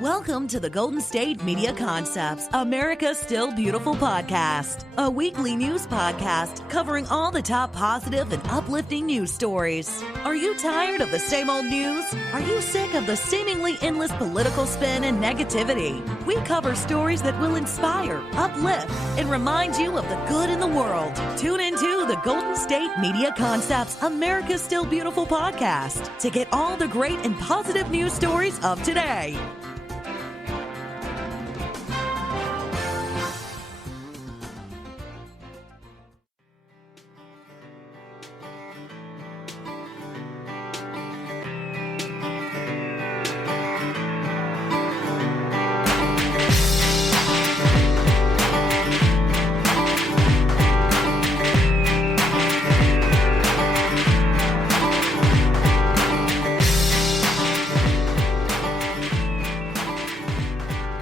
Welcome to the Golden State Media Concepts, America's Still Beautiful podcast, a weekly news podcast covering all the top positive and uplifting news stories. Are you tired of the same old news? Are you sick of the seemingly endless political spin and negativity? We cover stories that will inspire, uplift, and remind you of the good in the world. Tune into the Golden State Media Concepts, America's Still Beautiful podcast to get all the great and positive news stories of today.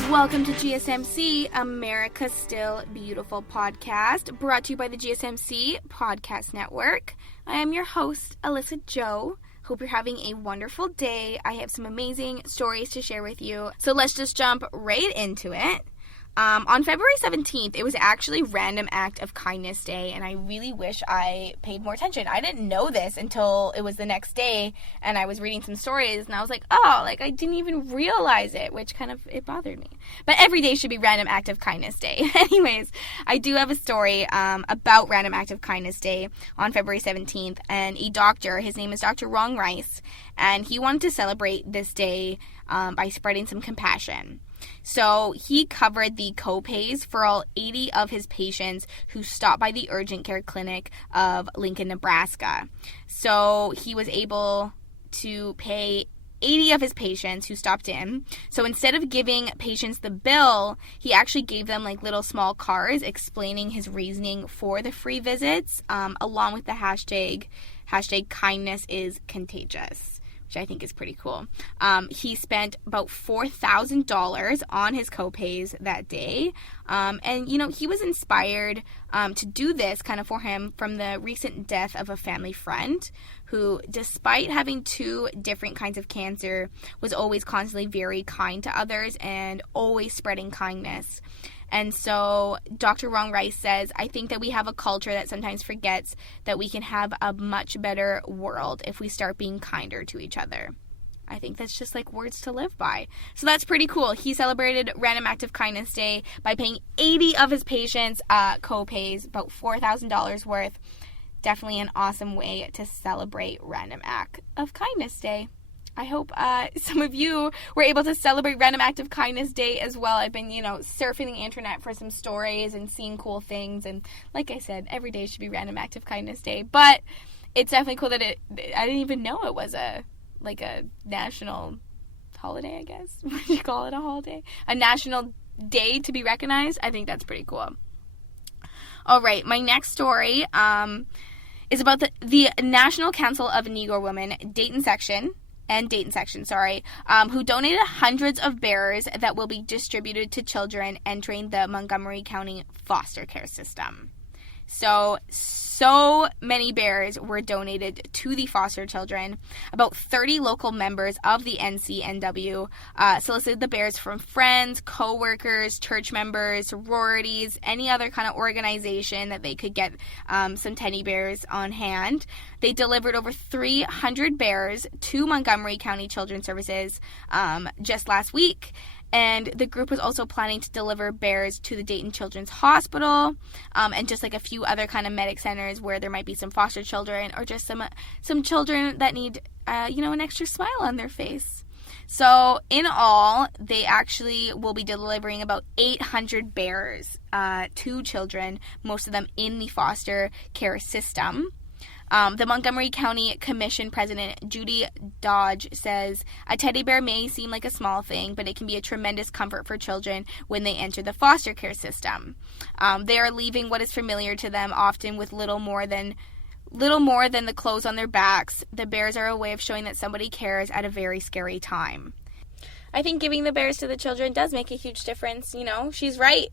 Welcome to GSMC, America's Still Beautiful podcast, brought to you by the GSMC Podcast Network. I am your host, Alyssa Joe. Hope you're having a wonderful day. I have some amazing stories to share with you. So let's just jump right into it. On February 17th, it was actually Random Act of Kindness Day, and I really wish I paid more attention. I didn't know this until it was the next day, and I was reading some stories, and I was like, I didn't even realize it, which it bothered me. But every day should be Random Act of Kindness Day. Anyways, I do have a story about Random Act of Kindness Day on February 17th, and a doctor, his name is Dr. Ron Rice, and he wanted to celebrate this day by spreading some compassion. So he covered the co-pays for all 80 of his patients who stopped by the urgent care clinic of Lincoln, Nebraska. So he was able to pay 80 of his patients who stopped in. So instead of giving patients the bill, he actually gave them like little small cards explaining his reasoning for the free visits, along with the hashtag kindness is contagious, which I think is pretty cool. He spent about $4,000 on his co-pays that day. And, he was inspired to do this kind of for him from the recent death of a family friend who, despite having 2 different kinds of cancer, was always constantly very kind to others and always spreading kindness. And so Dr. Ron Rice says, I think that we have a culture that sometimes forgets that we can have a much better world if we start being kinder to each other. I think that's just like words to live by. So that's pretty cool. He celebrated Random Act of Kindness Day by paying 80 of his patients co-pays, about $4,000 worth. Definitely an awesome way to celebrate Random Act of Kindness Day. I hope some of you were able to celebrate Random Act of Kindness Day as well. I've been, surfing the internet for some stories and seeing cool things. And like I said, every day should be Random Act of Kindness Day. But it's definitely cool that I didn't even know it was a national holiday, I guess. Would you call it a holiday? A national day to be recognized? I think that's pretty cool. All right, my next story is about the National Council of Negro Women Dayton Section, who donated hundreds of bears that will be distributed to children entering the Montgomery County foster care system. So many bears were donated to the foster children. About 30 local members of the NCNW solicited the bears from friends, co-workers, church members, sororities, any other kind of organization that they could get some teddy bears on hand. They delivered over 300 bears to Montgomery County Children's Services just last week. And the group was also planning to deliver bears to the Dayton Children's Hospital and just like a few other kind of medic centers where there might be some foster children or just some children that need, an extra smile on their face. So in all, they actually will be delivering about 800 bears to children, most of them in the foster care system. The Montgomery County Commission President Judy Dodge says, a teddy bear may seem like a small thing, but it can be a tremendous comfort for children when they enter the foster care system. They are leaving what is familiar to them, often with little more than the clothes on their backs. The bears are a way of showing that somebody cares at a very scary time. I think giving the bears to the children does make a huge difference. She's right.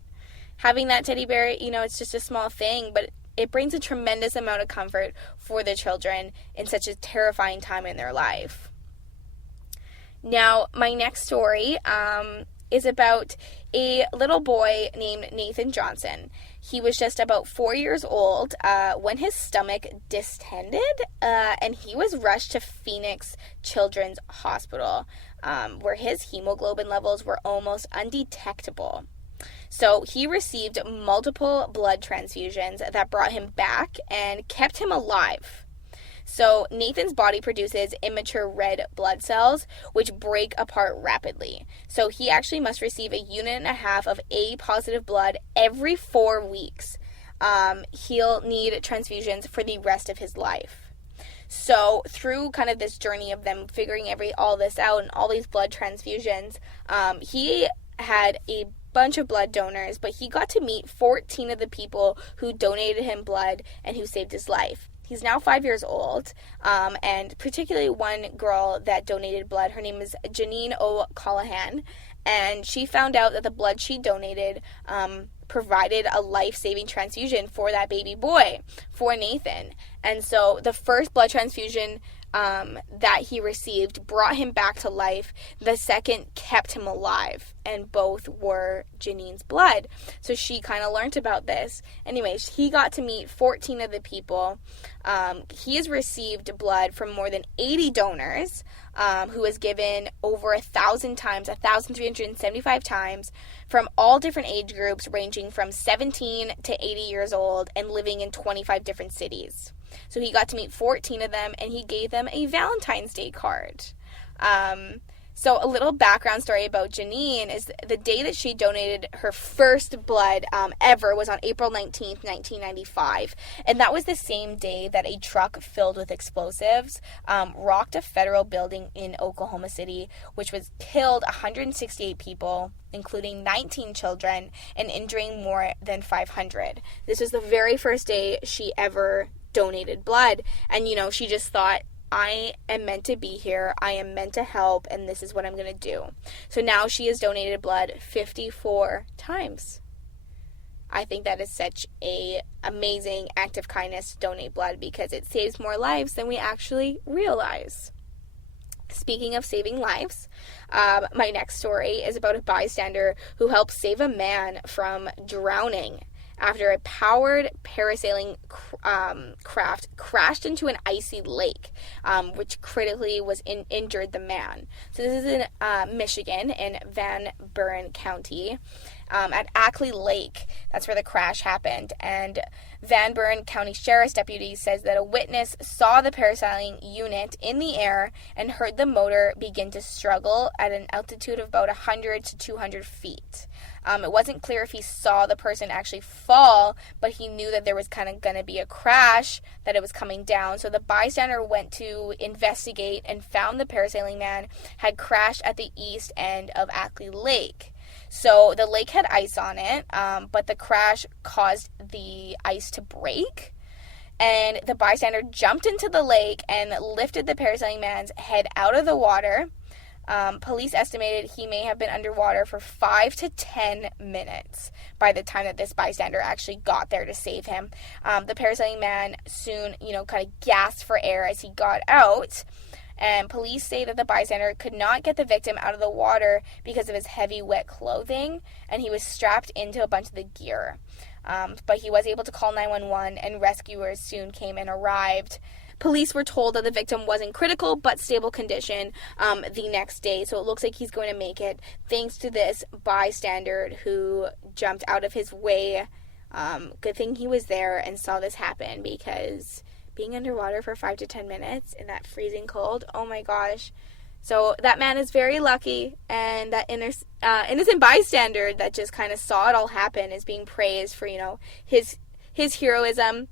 Having that teddy bear, it's just a small thing, but it brings a tremendous amount of comfort for the children in such a terrifying time in their life. Now, my next story is about a little boy named Nathan Johnson. He was just about 4 years old when his stomach distended, and he was rushed to Phoenix Children's Hospital, where his hemoglobin levels were almost undetectable. So he received multiple blood transfusions that brought him back and kept him alive. So Nathan's body produces immature red blood cells, which break apart rapidly. So he actually must receive 1.5 units of A-positive blood every 4 weeks. He'll need transfusions for the rest of his life. So through kind of this journey of them figuring all this out and all these blood transfusions, he had a bunch of blood donors, but he got to meet 14 of the people who donated him blood and who saved his life. He's now 5 years old, and particularly one girl that donated blood, her name is Janine O'Callahan, and she found out that the blood she donated provided a life-saving transfusion for that baby boy, for Nathan. And so the first blood transfusion that he received brought him back to life. The second kept him alive, and both were Janine's blood. So she kind of learned about this. Anyways, he got to meet 14 of the people. He has received blood from more than 80 donors, who has given over 1,000 times, 1,375 times, from all different age groups, ranging from 17 to 80 years old and living in 25 different cities. So he got to meet 14 of them, and he gave them a Valentine's Day card. So a little background story about Janine is the day that she donated her first blood ever was on April 19th, 1995. And that was the same day that a truck filled with explosives rocked a federal building in Oklahoma City, which killed 168 people, including 19 children, and injuring more than 500. This was the very first day she ever donated blood, and she just thought, I am meant to be here, I am meant to help, and this is what I'm going to do. So now she has donated blood 54 times. I think that is such a amazing act of kindness to donate blood, because it saves more lives than we actually realize. Speaking of saving lives, my next story is about a bystander who helped save a man from drowning after a powered parasailing craft crashed into an icy lake, which critically injured the man. So this is in Michigan, in Van Buren County, at Ackley Lake. That's where the crash happened. And Van Buren County Sheriff's deputy says that a witness saw the parasailing unit in the air and heard the motor begin to struggle at an altitude of about 100 to 200 feet. It wasn't clear if he saw the person actually fall, but he knew that there was kind of going to be a crash, that it was coming down. So the bystander went to investigate and found the parasailing man had crashed at the east end of Ackley Lake. So the lake had ice on it, but the crash caused the ice to break. And the bystander jumped into the lake and lifted the parasailing man's head out of the water. Police estimated he may have been underwater for 5 to 10 minutes by the time that this bystander actually got there to save him. The parasailing man soon, kind of gasped for air as he got out. And police say that the bystander could not get the victim out of the water because of his heavy, wet clothing, and he was strapped into a bunch of the gear. But he was able to call 911, and rescuers soon came and arrived. Police were told that the victim was in critical but stable condition the next day, so it looks like he's going to make it thanks to this bystander who jumped out of his way. Good thing he was there and saw this happen, because being underwater for 5 to 10 minutes in that freezing cold, oh my gosh. So that man is very lucky, and that innocent bystander that just kind of saw it all happen is being praised for, his heroism.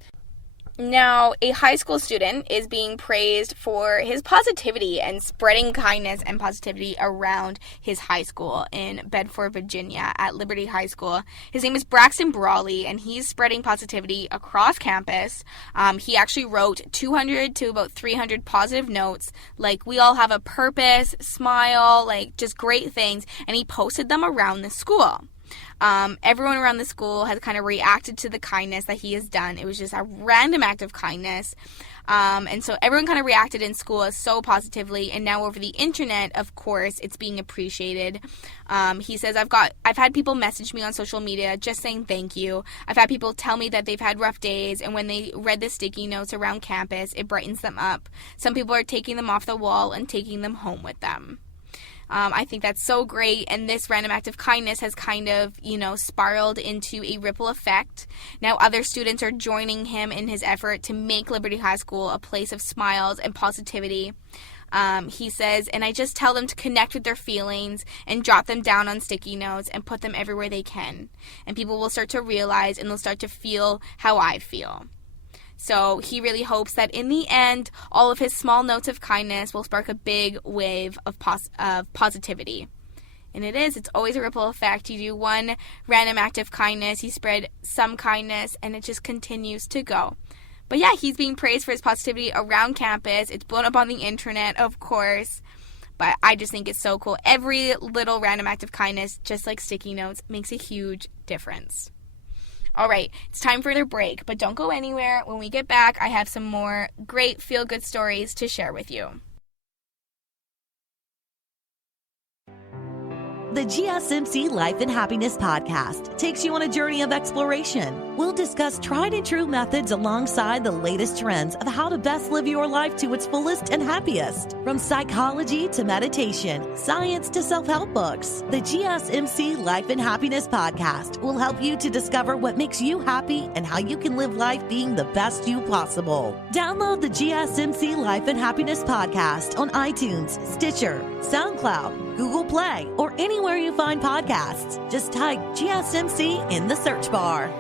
Now, a high school student is being praised for his positivity and spreading kindness and positivity around his high school in Bedford, Virginia, at Liberty High School. His name is Braxton Brawley, and he's spreading positivity across campus. He actually wrote 200 to about 300 positive notes, like, we all have a purpose, smile, like, just great things, and he posted them around the school. Everyone around the school has kind of reacted to the kindness that he has done. It was just a random act of kindness. And so everyone kind of reacted in school so positively, and now over the internet, of course, it's being appreciated. He says, I've had people message me on social media just saying thank you. I've had people tell me that they've had rough days, and when they read the sticky notes around campus, it brightens them up. Some people are taking them off the wall and taking them home with them. I think that's so great, and this random act of kindness has kind of, spiraled into a ripple effect. Now other students are joining him in his effort to make Liberty High School a place of smiles and positivity. He says, and I just tell them to connect with their feelings and jot them down on sticky notes and put them everywhere they can. And people will start to realize and they'll start to feel how I feel. So he really hopes that in the end, all of his small notes of kindness will spark a big wave of positivity. And it's always a ripple effect. You do one random act of kindness, you spread some kindness, and it just continues to go. But yeah, he's being praised for his positivity around campus. It's blown up on the internet, of course. But I just think it's so cool. Every little random act of kindness, just like sticky notes, makes a huge difference. All right, it's time for the break, but don't go anywhere. When we get back, I have some more great feel-good stories to share with you. The GSMC Life and Happiness podcast takes you on a journey of exploration. We'll discuss tried and true methods alongside the latest trends of how to best live your life to its fullest and happiest. From psychology to meditation, science to self-help books, the GSMC Life and Happiness podcast will help you to discover what makes you happy and how you can live life being the best you possible. Download the GSMC Life and Happiness podcast on iTunes, Stitcher, SoundCloud, Google Play, or anywhere you find podcasts. Just type GSMC in the search bar.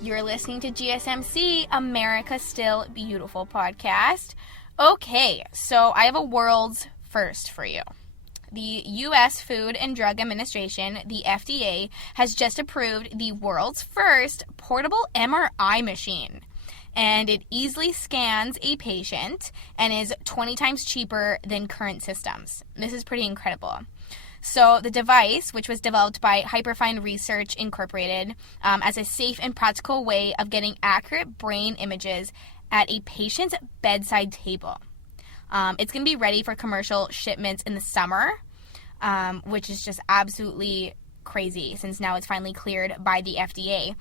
You're listening to GSMC, America's Still Beautiful podcast. Okay, so I have a world's first for you. The U.S. Food and Drug Administration, the FDA, has just approved the world's first portable MRI machine. And it easily scans a patient and is 20 times cheaper than current systems. This is pretty incredible. So the device, which was developed by Hyperfine Research Incorporated as a safe and practical way of getting accurate brain images at a patient's bedside table. It's going to be ready for commercial shipments in the summer, which is just absolutely crazy since now it's finally cleared by the FDA.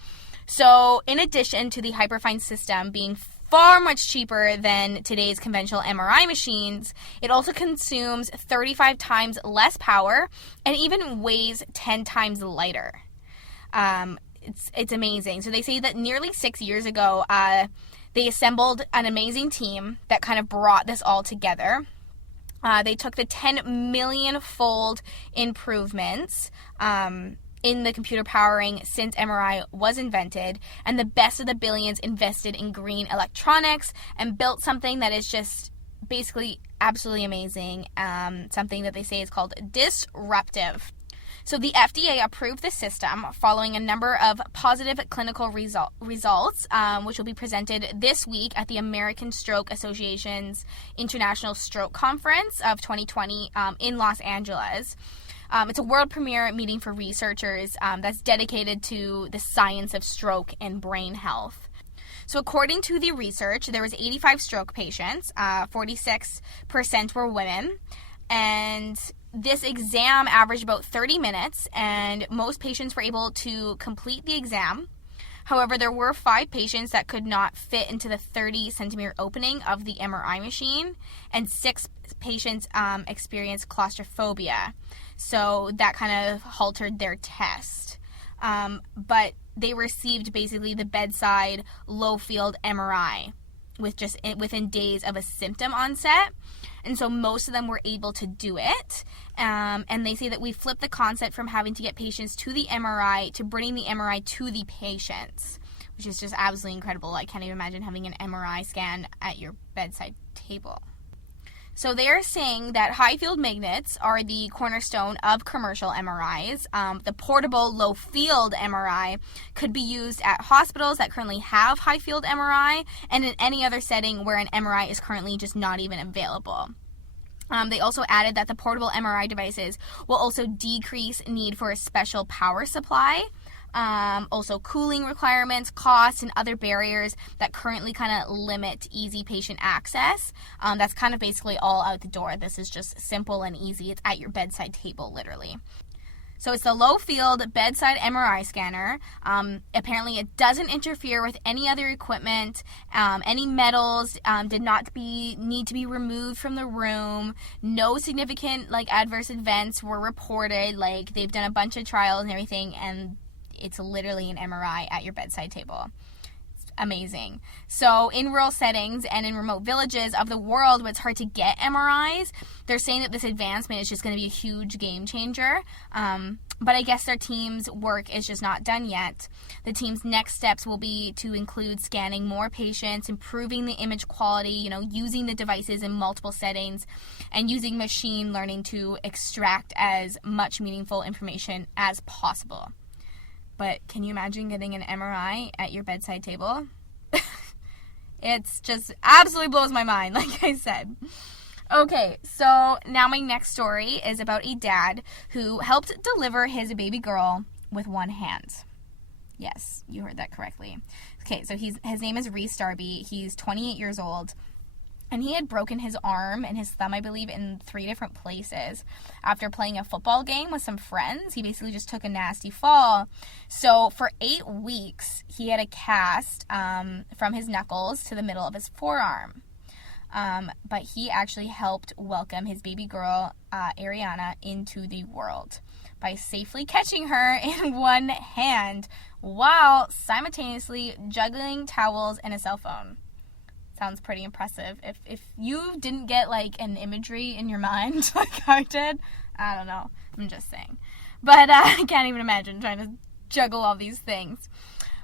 So in addition to the Hyperfine system being far much cheaper than today's conventional MRI machines, it also consumes 35 times less power and even weighs 10 times lighter. It's amazing. So they say that nearly 6 years ago, they assembled an amazing team that kind of brought this all together. They took the 10 million-fold improvements in the computer powering since MRI was invented, and the best of the billions invested in green electronics and built something that is just basically absolutely amazing, something that they say is called disruptive. So the FDA approved the system following a number of positive clinical results, which will be presented this week at the American Stroke Association's International Stroke Conference of 2020 in Los Angeles. It's a world premiere meeting for researchers that's dedicated to the science of stroke and brain health. So according to the research, there was 85 stroke patients, 46% were women, and this exam averaged about 30 minutes, and most patients were able to complete the exam. However, there were 5 patients that could not fit into the 30-centimeter opening of the MRI machine, and 6 patients experienced claustrophobia. So that kind of halted their test. But they received basically the bedside low-field MRI. within days of a symptom onset. And so most of them were able to do it. And they say that we flipped the concept from having to get patients to the MRI to bringing the MRI to the patients, which is just absolutely incredible. I can't even imagine having an MRI scan at your bedside table. So they are saying that high-field magnets are the cornerstone of commercial MRIs. The portable low-field MRI could be used at hospitals that currently have high-field MRI and in any other setting where an MRI is currently just not even available. They also added that the portable MRI devices will also decrease need for a special power supply. Also cooling requirements, costs, and other barriers that currently kind of limit easy patient access. That's kind of basically all out the door. This is just simple and easy. It's at your bedside table, literally. So it's the low-field bedside MRI scanner. Apparently it doesn't interfere with any other equipment. Any metals did not need to be removed from the room. No significant adverse events were reported. They've done a bunch of trials and everything, and it's literally an MRI at your bedside table. It's amazing. So in rural settings and in remote villages of the world where it's hard to get MRIs, they're saying that this advancement is just going to be a huge game changer. But I guess their team's work is just not done yet. The team's next steps will be to include scanning more patients, improving the image quality, using the devices in multiple settings, and using machine learning to extract as much meaningful information as possible. But can you imagine getting an MRI at your bedside table? It's just absolutely blows my mind, like I said. Okay, so now my next story is about a dad who helped deliver his baby girl with one hand. Yes, you heard that correctly. Okay, so his name is Reese Darby. He's 28 years old. And he had broken his arm and his thumb, I believe, in 3 different places. After playing a football game with some friends, he basically just took a nasty fall. So for 8 weeks, he had a cast from his knuckles to the middle of his forearm. But he actually helped welcome his baby girl, Ariana, into the world by safely catching her in one hand while simultaneously juggling towels and a cell phone. Sounds pretty impressive. If you didn't get an imagery in your mind like I did, I don't know. I'm just saying. But I can't even imagine trying to juggle all these things.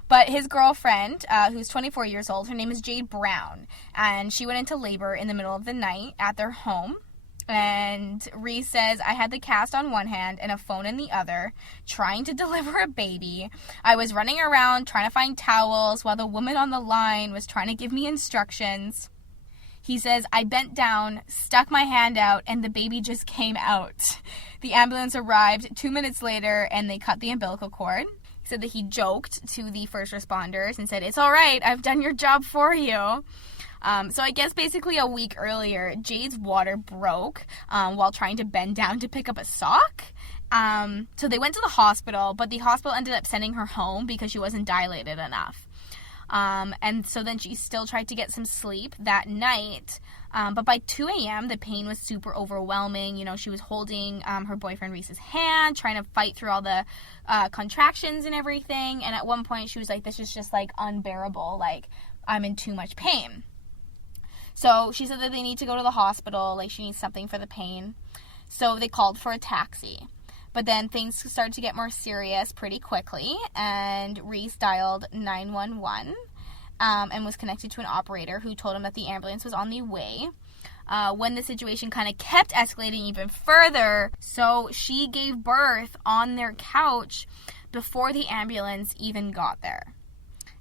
But his girlfriend, who's 24 years old, her name is Jade Brown, and she went into labor in the middle of the night at their home. And Reese says, I had the cast on one hand and a phone in the other, trying to deliver a baby. I was running around trying to find towels while the woman on the line was trying to give me instructions. He says, I bent down, stuck my hand out, and the baby just came out. The ambulance arrived 2 minutes later, and they cut the umbilical cord. He said that he joked to the first responders and said, it's all right, I've done your job for you. So I guess basically a week earlier, Jade's water broke while trying to bend down to pick up a sock. So they went to the hospital, but the hospital ended up sending her home because she wasn't dilated enough. And so then she still tried to get some sleep that night. But by 2 a.m., the pain was super overwhelming. She was holding her boyfriend Reese's hand, trying to fight through all the contractions and everything. And at one point, she was like, this is just unbearable. I'm in too much pain. So she said that they need to go to the hospital, she needs something for the pain. So they called for a taxi. But then things started to get more serious pretty quickly, and Reese dialed 911 and was connected to an operator who told him that the ambulance was on the way. When the situation kind of kept escalating even further, so she gave birth on their couch before the ambulance even got there.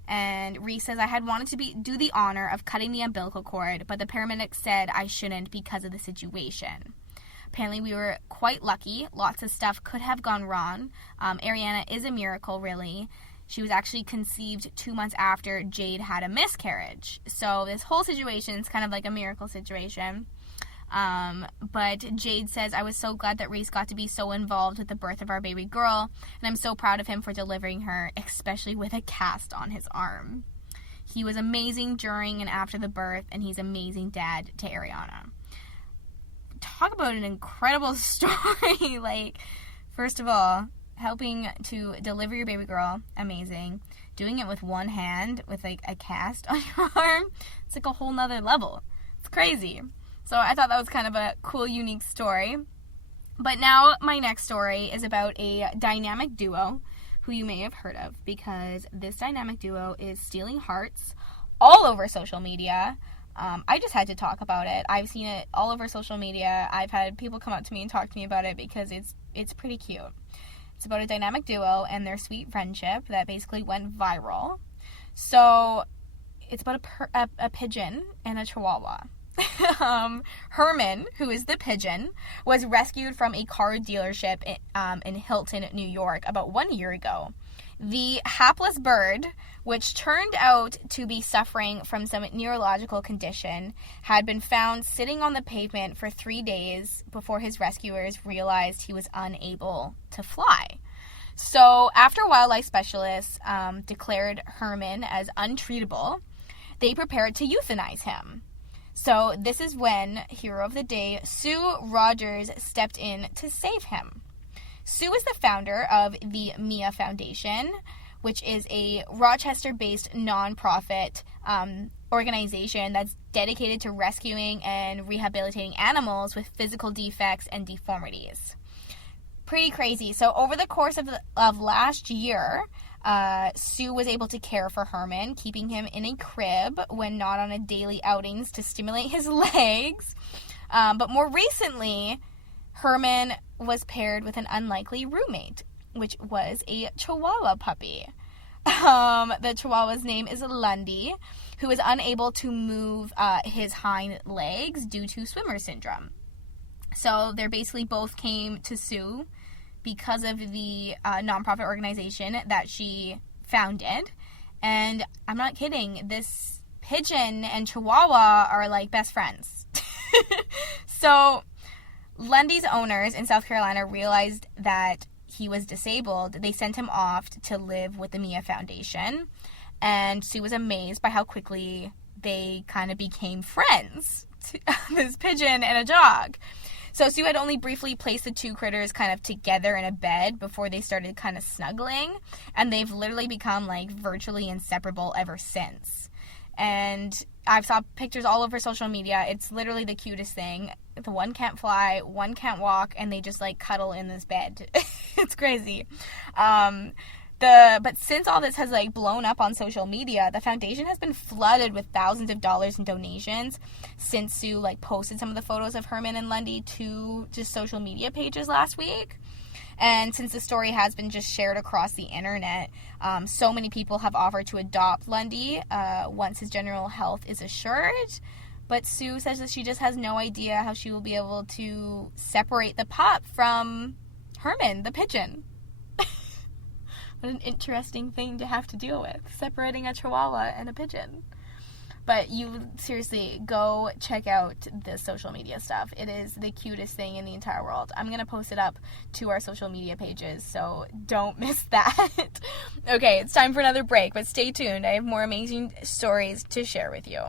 And Reese says, I had wanted to do the honor of cutting the umbilical cord, but the paramedics said I shouldn't because of the situation. Apparently, we were quite lucky. Lots of stuff could have gone wrong. Ariana is a miracle, really. She was actually conceived 2 months after Jade had a miscarriage. So this whole situation is kind of like a miracle situation. But Jade says, I was so glad that Reese got to be so involved with the birth of our baby girl, and I'm so proud of him for delivering her, especially with a cast on his arm. He was amazing during and after the birth, and he's an amazing dad to Ariana. Talk about an incredible story. First of all, helping to deliver your baby girl, amazing. doing it with one hand with like a cast on your arm, it's like a whole nother level. It's crazy. So I thought that was kind of a cool, unique story. But now my next story is about a dynamic duo who you may have heard of, because this dynamic duo is stealing hearts all over social media. I just had to talk about it. I've seen it all over social media. I've had people come up to me and talk to me about it because it's pretty cute. It's about a dynamic duo and their sweet friendship that basically went viral. So it's about a pigeon and a chihuahua. Herman, who is the pigeon, was rescued from a car dealership in Hilton, New York about 1 year ago. The hapless bird, which turned out to be suffering from some neurological condition, had been found sitting on the pavement for 3 days before his rescuers realized he was unable to fly. So after wildlife specialists declared Herman as untreatable, they prepared to euthanize him. So this is when hero of the day, Sue Rogers, stepped in to save him. Sue is the founder of the Mia Foundation, which is a Rochester-based nonprofit organization that's dedicated to rescuing and rehabilitating animals with physical defects and deformities. Pretty crazy. So over the course of last year, Sue was able to care for Herman, keeping him in a crib when not on a daily outings to stimulate his legs. But more recently, Herman was paired with an unlikely roommate, which was a Chihuahua puppy. The Chihuahua's name is Lundy, who is unable to move his hind legs due to swimmer syndrome. So they basically both came to Sue because of the nonprofit organization that she founded. And I'm not kidding, this pigeon and Chihuahua are like best friends. So Lundy's owners in South Carolina realized that he was disabled. They sent him off to live with the Mia Foundation. And Sue was amazed by how quickly they kind of became friends. This pigeon and a dog. So Sue had only briefly placed the two critters kind of together in a bed before they started kind of snuggling, and they've literally become like virtually inseparable ever since. And I've saw pictures all over social media. It's literally the cutest thing. The one can't fly, one can't walk, and they just like cuddle in this bed. It's crazy. But since all this has like blown up on social media, the foundation has been flooded with thousands of dollars in donations since Sue like posted some of the photos of Herman and Lundy to just social media pages last week. And since the story has been just shared across the internet, so many people have offered to adopt Lundy once his general health is assured. But Sue says that she just has no idea how she will be able to separate the pup from Herman, the pigeon. What an interesting thing to have to deal with, separating a Chihuahua and a pigeon. But you seriously go check out the social media stuff. It is the cutest thing in the entire world. I'm going to post it up to our social media pages, so don't miss that. Okay, it's time for another break, but stay tuned. I have more amazing stories to share with you.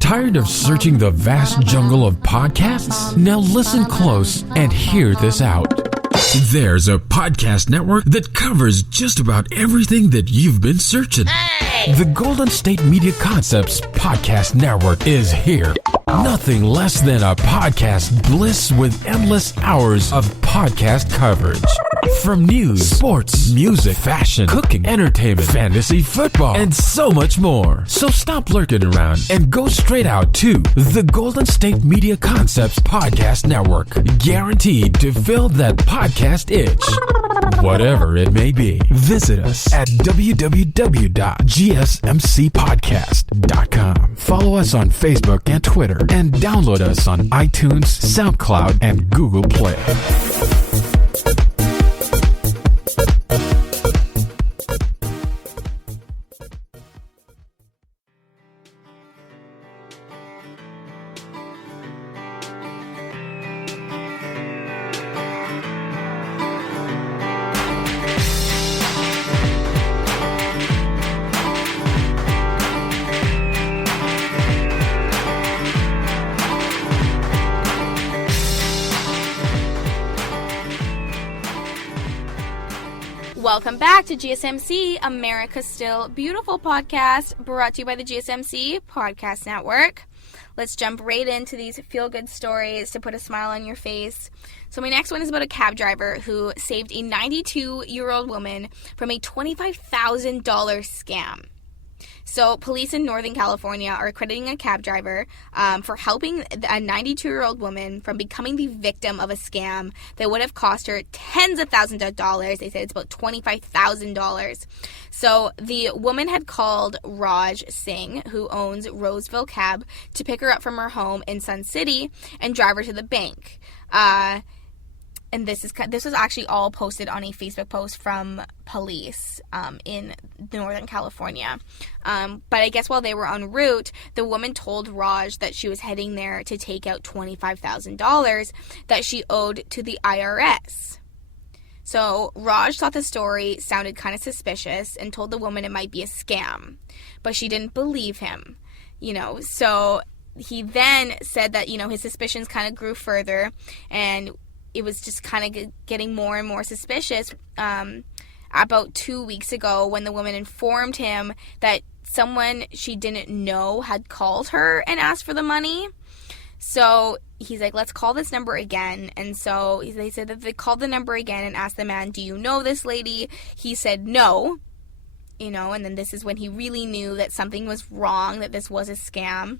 Tired of searching the vast jungle of podcasts? Now listen close and hear this out. There's a podcast network that covers just about everything that you've been searching. Hey! The Golden State Media Concepts Podcast Network is here. Nothing less than a podcast bliss with endless hours of podcast coverage. From news, sports, music, fashion, cooking, entertainment, fantasy, football, and so much more. So stop lurking around and go straight out to the Golden State Media Concepts Podcast Network. Guaranteed to fill that podcast itch. Whatever it may be. Visit us at www.gsmcpodcast.com. Follow us on Facebook and Twitter, and download us on iTunes, SoundCloud, and Google Play. Welcome back to GSMC, America's Still Beautiful podcast, brought to you by the GSMC Podcast Network. Let's jump right into these feel-good stories to put a smile on your face. So my next one is about a cab driver who saved a 92-year-old woman from a $25,000 scam. So police in Northern California are crediting a cab driver for helping a 92-year-old woman from becoming the victim of a scam that would have cost her tens of thousands of dollars. They said it's about $25,000. So the woman had called Raj Singh, who owns Roseville Cab, to pick her up from her home in Sun City and drive her to the bank. And this was actually all posted on a Facebook post from police in Northern California. But I guess while they were en route, the woman told Raj that she was heading there to take out $25,000 that she owed to the IRS. So Raj thought the story sounded kind of suspicious and told the woman it might be a scam. But she didn't believe him, So he then said that, his suspicions kind of grew further, and it was just kind of getting more and more suspicious about 2 weeks ago when the woman informed him that someone she didn't know had called her and asked for the money. So he's like, let's call this number again. And so they said that they called the number again and asked the man, do you know this lady? He said no, and then this is when he really knew that something was wrong, that this was a scam.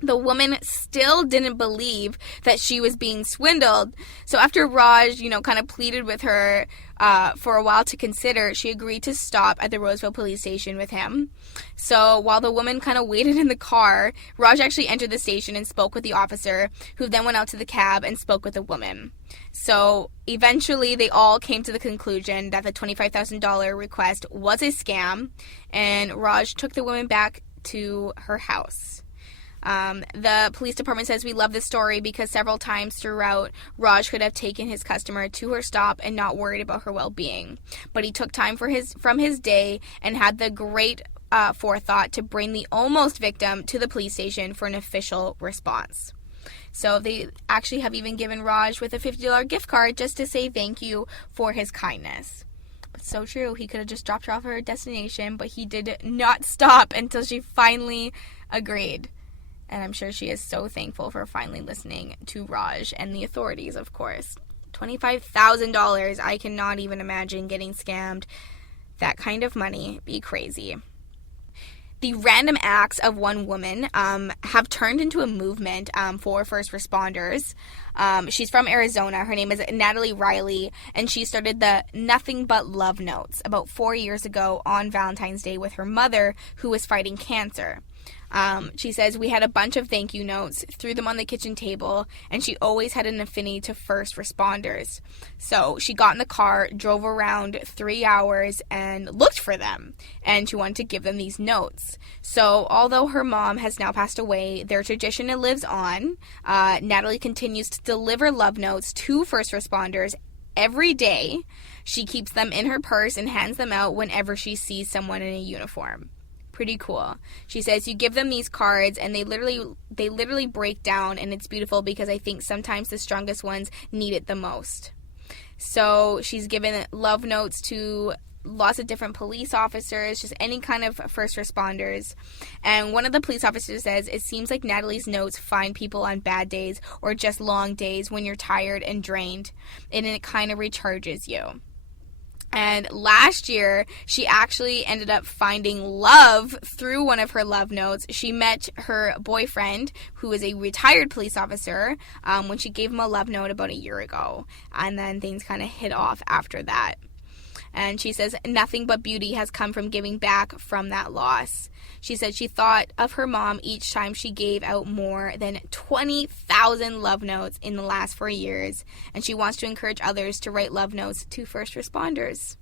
The woman still didn't believe that she was being swindled. So after Raj, kind of pleaded with her for a while to consider, she agreed to stop at the Roseville police station with him. So while the woman kind of waited in the car, Raj actually entered the station and spoke with the officer, who then went out to the cab and spoke with the woman. So eventually they all came to the conclusion that the $25,000 request was a scam, and Raj took the woman back to her house. The police department says, we love this story because several times throughout, Raj could have taken his customer to her stop and not worried about her well-being. But he took time from his day and had the great forethought to bring the almost victim to the police station for an official response. So they actually have even given Raj with a $50 gift card just to say thank you for his kindness. But so true. He could have just dropped her off at her destination, but he did not stop until she finally agreed. And I'm sure she is so thankful for finally listening to Raj and the authorities, of course. $25,000. I cannot even imagine getting scammed. That kind of money. Be crazy. The random acts of one woman have turned into a movement for first responders. She's from Arizona. Her name is Natalie Riley, and she started the Nothing But Love Notes about 4 years ago on Valentine's Day with her mother, who was fighting cancer. She says, we had a bunch of thank you notes, threw them on the kitchen table, and she always had an affinity to first responders. So she got in the car, drove around 3 hours, and looked for them, and she wanted to give them these notes. So although her mom has now passed away, their tradition lives on. Natalie continues to deliver love notes to first responders every day. She keeps them in her purse and hands them out whenever she sees someone in a uniform. Pretty cool. She says you give them these cards and they literally break down, and it's beautiful because I think sometimes the strongest ones need it the most. So she's given love notes to lots of different police officers, just any kind of first responders. And one of the police officers says it seems like Natalie's notes find people on bad days or just long days when you're tired and drained, and it kind of recharges you. And last year, she actually ended up finding love through one of her love notes. She met her boyfriend, who is a retired police officer, when she gave him a love note about a year ago. And then things kind of hit off after that. And she says nothing but beauty has come from giving back from that loss. She said she thought of her mom each time she gave out more than 20,000 love notes in the last 4 years, and she wants to encourage others to write love notes to first responders.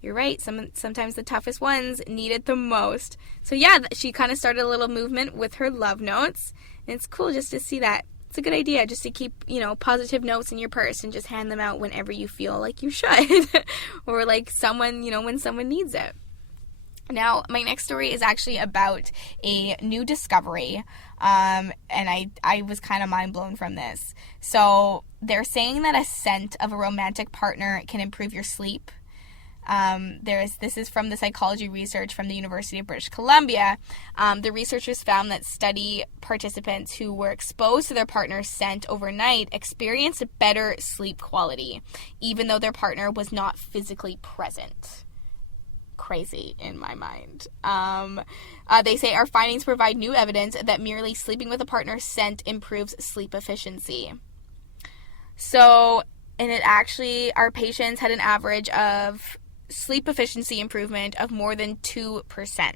You're right, sometimes the toughest ones need it the most. So yeah, she kind of started a little movement with her love notes, and it's cool just to see that. It's a good idea just to keep, positive notes in your purse and just hand them out whenever you feel like you should. Or like someone, when someone needs it. Now, my next story is actually about a new discovery. And I was kind of mind blown from this. So they're saying that a scent of a romantic partner can improve your sleep. This is from the psychology research from the University of British Columbia. The researchers found that study participants who were exposed to their partner's scent overnight experienced better sleep quality, even though their partner was not physically present. Crazy in my mind. They say our findings provide new evidence that merely sleeping with a partner's scent improves sleep efficiency. So, and it actually, our patients had an average of sleep efficiency improvement of more than 2%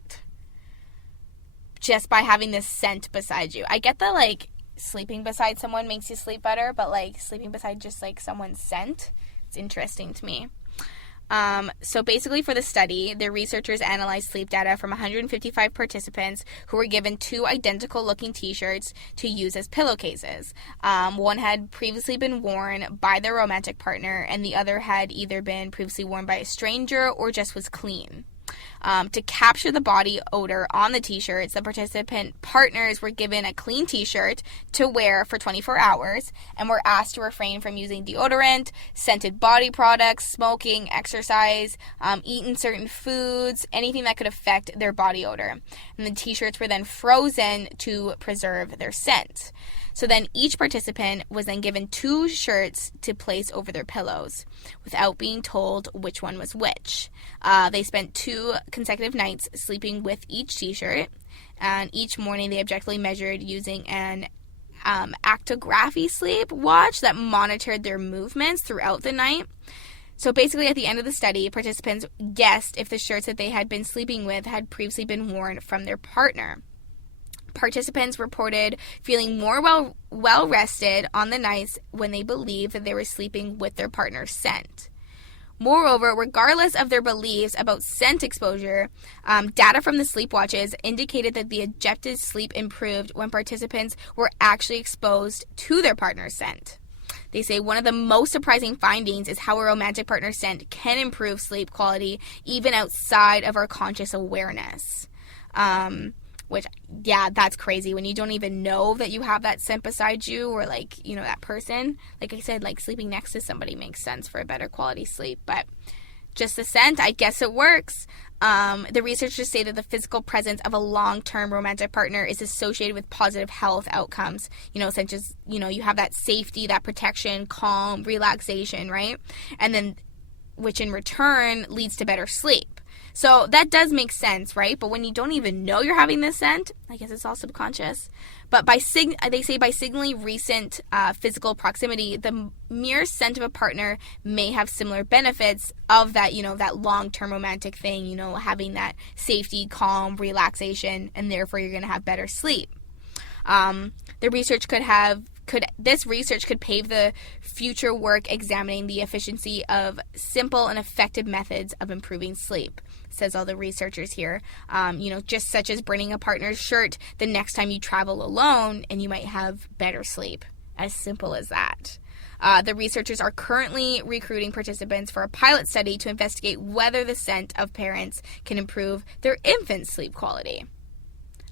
just by having this scent beside you. I get that, like, sleeping beside someone makes you sleep better, but, like, sleeping beside just, like, someone's scent, it's interesting to me. So basically for the study, the researchers analyzed sleep data from 155 participants who were given 2 identical looking t-shirts to use as pillowcases. One had previously been worn by their romantic partner, and the other had either been previously worn by a stranger or just was clean. To capture the body odor on the t-shirts, the participant partners were given a clean t-shirt to wear for 24 hours and were asked to refrain from using deodorant, scented body products, smoking, exercise, eating certain foods, anything that could affect their body odor. And the t-shirts were then frozen to preserve their scent. So then each participant was then given 2 shirts to place over their pillows without being told which one was which. They spent 2 consecutive nights sleeping with each t-shirt, and each morning they objectively measured using an actigraphy sleep watch that monitored their movements throughout the night. So basically at the end of the study, participants guessed if the shirts that they had been sleeping with had previously been worn from their partner. Participants reported feeling more well rested on the nights when they believed that they were sleeping with their partner's scent. Moreover, regardless of their beliefs about scent exposure, data from the sleep watches indicated that the objective sleep improved when participants were actually exposed to their partner's scent. They say one of the most surprising findings is how a romantic partner's scent can improve sleep quality even outside of our conscious awareness. Which, yeah, that's crazy when you don't even know that you have that scent beside you or, like, you know, that person. Like I said, like, sleeping next to somebody makes sense for a better quality sleep. But just the scent, I guess it works. The researchers say that the physical presence of a long-term romantic partner is associated with positive health outcomes, you know, such as, you know, you have that safety, that protection, calm, relaxation, right? And then, which in return leads to better sleep. So that does make sense, right? But when you don't even know you're having this scent, I guess it's all subconscious. But they say by signaling recent physical proximity, the mere scent of a partner may have similar benefits of that, you know, that long-term romantic thing, you know, having that safety, calm, relaxation, and therefore you're going to have better sleep. This research could pave the future work examining the efficiency of simple and effective methods of improving sleep, says all the researchers here. You know, just such as burning a partner's shirt the next time you travel alone, and you might have better sleep. As simple as that. The researchers are currently recruiting participants for a pilot study to investigate whether the scent of parents can improve their infant sleep quality.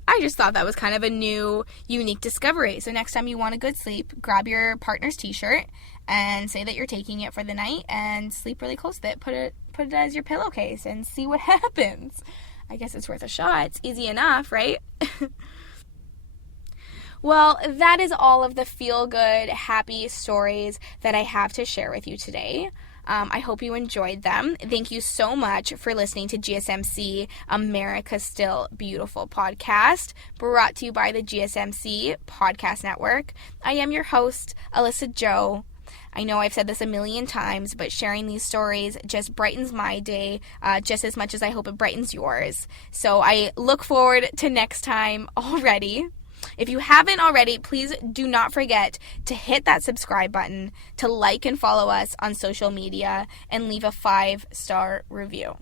I just thought that was kind of a new, unique discovery. So next time you want a good sleep, grab your partner's t-shirt and say that you're taking it for the night and sleep really close to it. Put it as your pillowcase and see what happens. I guess it's worth a shot. It's easy enough, right? Well, that is all of the feel-good, happy stories that I have to share with you today. I hope you enjoyed them. Thank you so much for listening to GSMC, America's Still Beautiful podcast, brought to you by the GSMC Podcast Network. I am your host, Alyssa Joe. I know I've said this a million times, but sharing these stories just brightens my day just as much as I hope it brightens yours. So I look forward to next time already. If you haven't already, please do not forget to hit that subscribe button, to like and follow us on social media, and leave a 5-star review.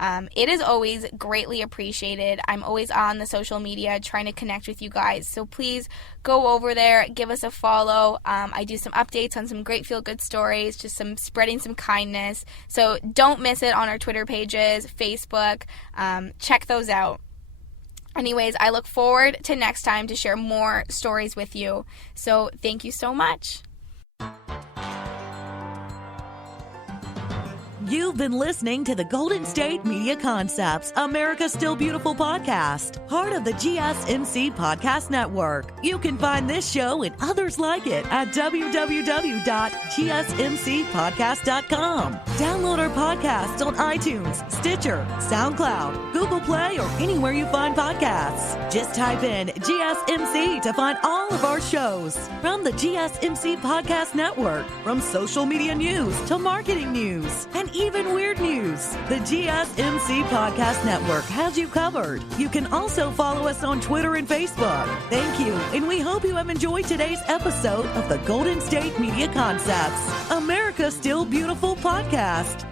It is always greatly appreciated. I'm always on the social media trying to connect with you guys, so please go over there, give us a follow. I do some updates on some great feel-good stories, just spreading some kindness, so don't miss it on our Twitter pages, Facebook. Check those out. Anyways, I look forward to next time to share more stories with you. So thank you so much. You've been listening to the Golden State Media Concepts, America's Still Beautiful podcast, part of the GSMC Podcast Network. You can find this show and others like it at www.gsmcpodcast.com. Download our podcasts on iTunes, Stitcher, SoundCloud, Google Play, or anywhere you find podcasts. Just type in GSMC to find all of our shows. From the GSMC Podcast Network, from social media news to marketing news, and even weird news, the GSMC Podcast Network has you covered. You can also follow us on Twitter and Facebook. Thank you, and we hope you have enjoyed today's episode of the Golden State Media Concepts, America's Still Beautiful podcast.